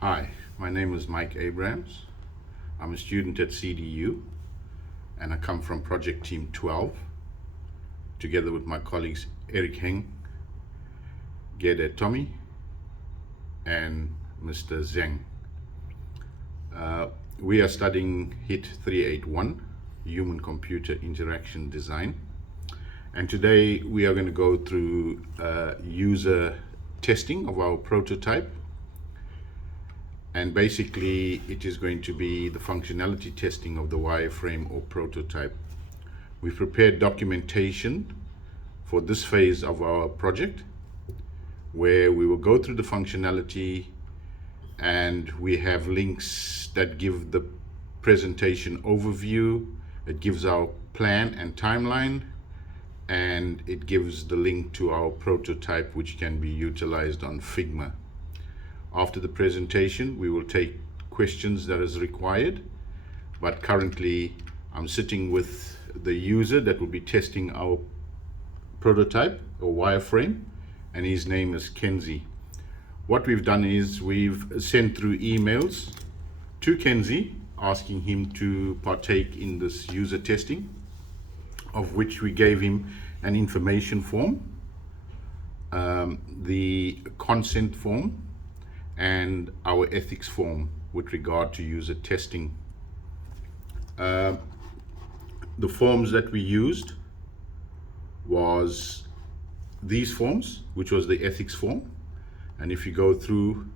Hi, my name is Mike Abrams. I'm a student at CDU and I come from Project Team 12 together with my colleagues Eric Heng, Gede Tommy, and Mr. Zeng. We are studying HIT381, Human Computer Interaction Design. And today we are going to go through user testing of our prototype. And basically it is going to be the functionality testing of the wireframe or prototype. We've prepared documentation for this phase of our project where we will go through the functionality, and we have links that give the presentation overview, it gives our plan and timeline, and it gives the link to our prototype which can be utilized on Figma. After the presentation, we will take questions that is required, but currently I'm sitting with the user that will be testing our prototype or wireframe, and his name is Kenzie. What we've done is we've sent through emails to Kenzie asking him to partake in this user testing, of which we gave him an information form, the consent form, and our ethics form with regard to user testing. The forms that we used was these forms, which was the ethics form, and if you go through,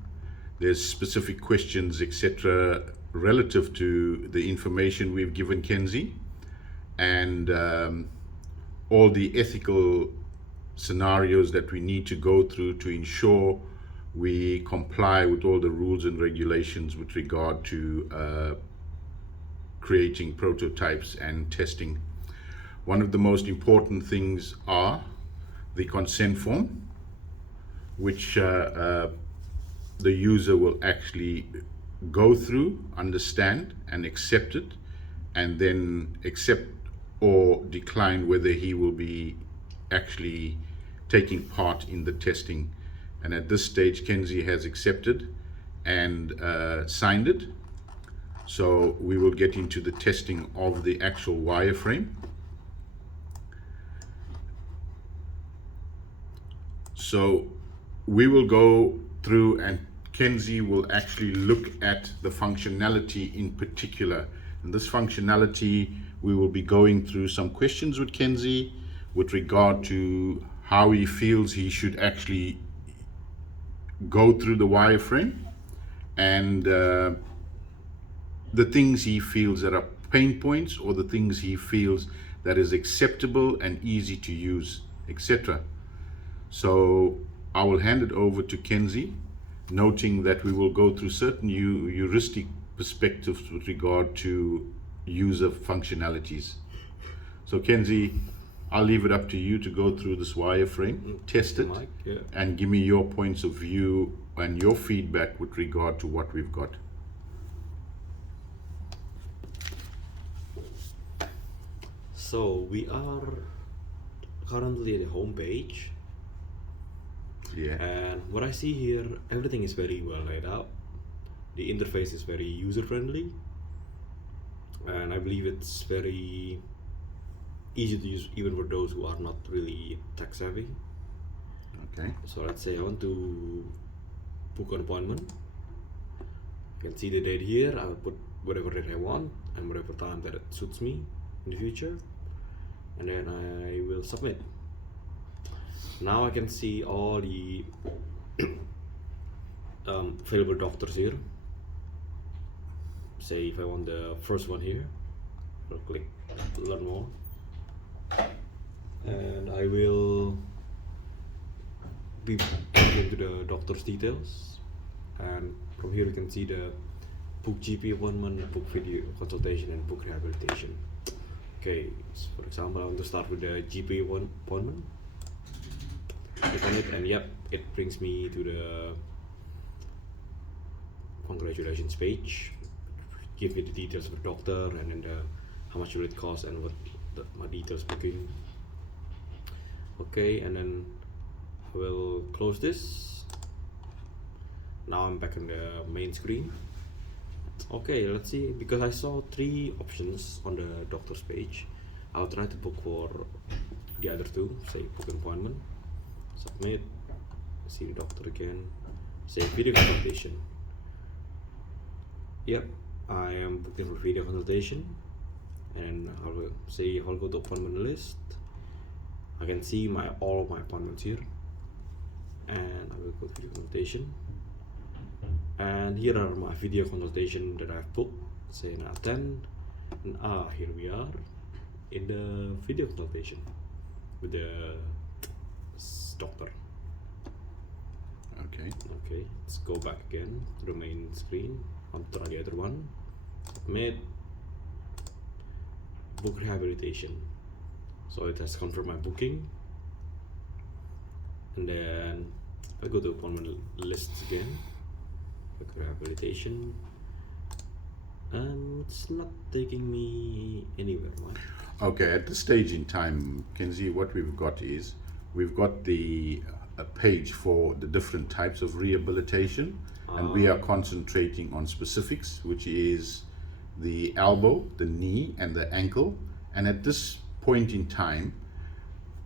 there's specific questions, etc., relative to the information we've given Kenzie, and all the ethical scenarios that we need to go through to ensure we comply with all the rules and regulations with regard to creating prototypes and testing. One of the most important things are the consent form, which the user will actually go through, understand, and accept it, and then accept or decline whether he will be actually taking part in the testing. And at this stage, Kenzie has accepted and signed it. So we will get into the testing of the actual wireframe. So we will go through, and Kenzie will actually look at the functionality in particular. And this functionality, we will be going through some questions with Kenzie with regard to how he feels he should actually go through the wireframe, and the things he feels that are pain points, or the things he feels that is acceptable and easy to use, etc. So I will hand it over to Kenzie, noting that we will go through certain heuristic perspectives with regard to user functionalities. So Kenzie, I'll leave it up to you to go through this wireframe, test it, Mike, yeah. and give me your points of view and your feedback with regard to what we've got. So we are currently at the home page, Yeah. and what I see here, everything is very well laid out. The interface is very user friendly, and I believe it's very easy to use even for those who are not really tech savvy. Okay. So let's say I want to book an appointment. You can see the date here. I'll put whatever date I want and whatever time that it suits me in the future, and then I will submit. Now I can see all the available doctors here. Say if I want the first one here, I'll click learn more, and I will be into the doctor's details, and from here you can see the book GP appointment, book video consultation, and book rehabilitation. Okay, so for example, I want to start with the GP appointment. Click on it, and yep, it brings me to the congratulations page. Give me the details of the doctor, and then how much will it cost, and what my details booking. Okay, and then I will close this, Now I'm back on the main screen. Okay, let's see, because I saw 3 options on the doctor's page. I'll try to book for the other 2, say book appointment, submit, see the doctor again, say video consultation. Yep, I am booked in for video consultation, and I'll go to appointment list. I can see all of my appointments here, and I will go to video consultation. And here are my video consultation that I've booked, say an attend, and here we are in the video consultation with the doctor. Okay, let's go back again to the main screen. I'll try the other one. Submit, book rehabilitation. So it has confirmed my booking, and then I go to appointment lists again. Book rehabilitation, and it's not taking me anywhere. Why? Okay, at this stage in time, Kenzie, what we've got is we've got a page for the different types of rehabilitation, and we are concentrating on specifics, which is the elbow, the knee, and the ankle. And at this point in time,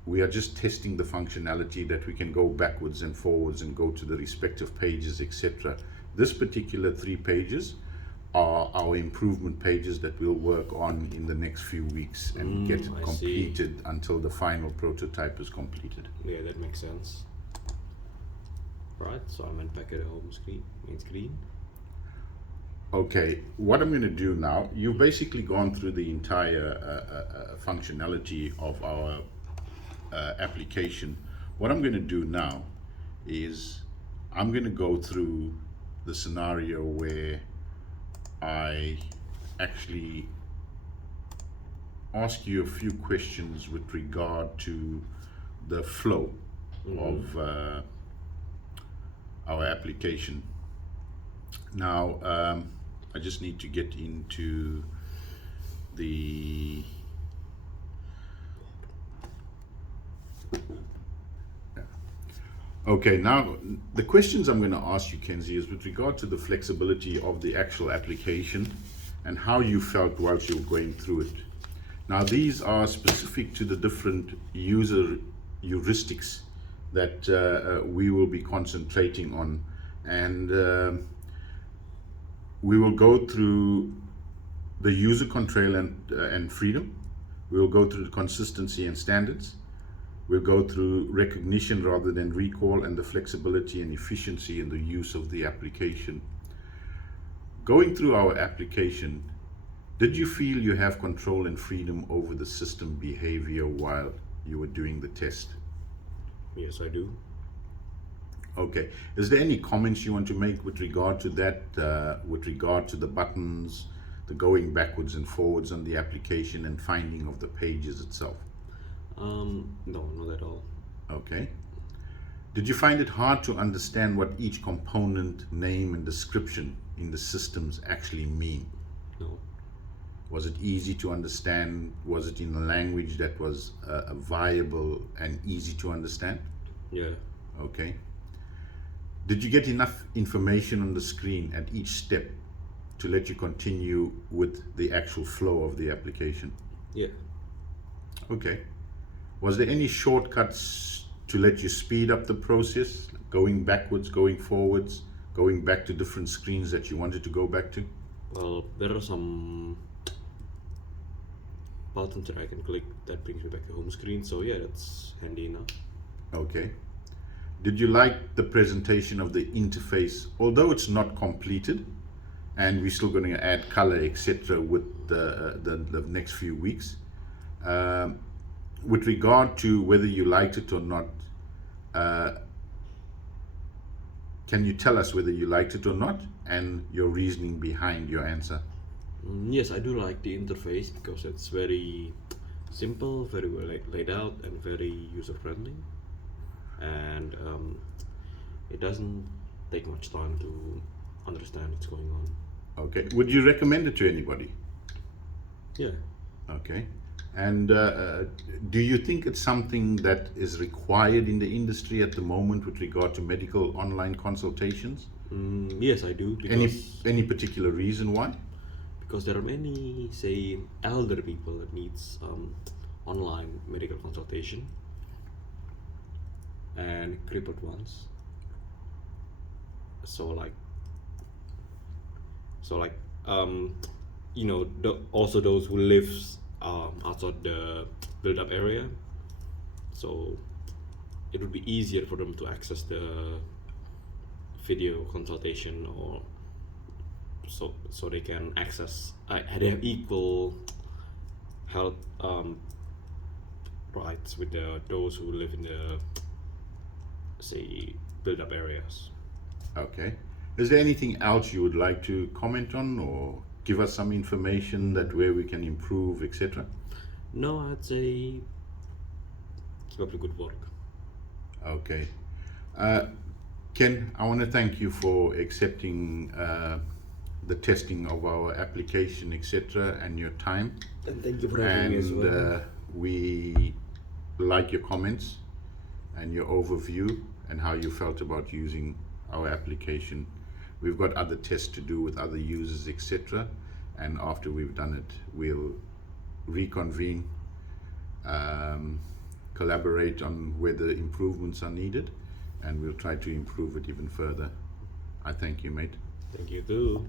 we are just testing the functionality that we can go backwards and forwards and go to the respective pages, etc. This particular 3 pages are our improvement pages that we'll work on in the next few weeks and get it completed until the final prototype is completed. Yeah, that makes sense. Right, so I'm back at the main screen. Okay, what I'm going to do now, you've basically gone through the entire functionality of our application. What I'm going to do now is I'm going to go through the scenario where I actually ask you a few questions with regard to the flow of our application. Now, I just need to get into the Okay, now the questions I'm going to ask you, Kenzie, is with regard to the flexibility of the actual application and how you felt whilst you were going through it. Now, these are specific to the different user heuristics that we will be concentrating on, and we will go through the user control and freedom. We will go through the consistency and standards. We'll go through recognition rather than recall, and the flexibility and efficiency in the use of the application. Going through our application, did you feel you have control and freedom over the system behavior while you were doing the test? Yes, I do. Okay. Is there any comments you want to make with regard to that, with regard to the buttons, the going backwards and forwards on the application, and finding of the pages itself? No, not at all. Okay. Did you find it hard to understand what each component, name, and description in the systems actually mean? No. Was it easy to understand? Was it in a language that was viable and easy to understand? Yeah. Okay. Did you get enough information on the screen at each step to let you continue with the actual flow of the application? Yeah. Okay. Was there any shortcuts to let you speed up the process, going backwards, going forwards, going back to different screens that you wanted to go back to? Well, there are some buttons that I can click that brings me back to home screen, so yeah, that's handy enough. Okay. Did you like the presentation of the interface, although it's not completed, and we're still going to add color, etc., with the next few weeks? With regard to whether you liked it or not, can you tell us whether you liked it or not, and your reasoning behind your answer? Yes, I do like the interface because it's very simple, very well laid out, and very user friendly, and it doesn't take much time to understand what's going on. Okay. Would you recommend it to anybody? Yeah. Okay. And do you think it's something that is required in the industry at the moment with regard to medical online consultations? Yes, I do, Any particular reason why? because there are many, say, elder people that needs online medical consultation and crippled ones. So like, so like, also those who lives outside the build-up area. So it would be easier for them to access the video consultation, or so they can access. They have equal health rights with those who live in the, say, build-up areas. Okay. Is there anything else you would like to comment on or give us some information that where we can improve, etc.? No, I'd say keep up the good work. Okay. Ken, I want to thank you for accepting the testing of our application, etc., and your time. And thank you for having me as well. We like your comments and your overview and how you felt about using our application. We've got other tests to do with other users, etc., and after we've done it, we'll reconvene, collaborate on whether improvements are needed, and we'll try to improve it even further. I thank you, mate. Thank you too.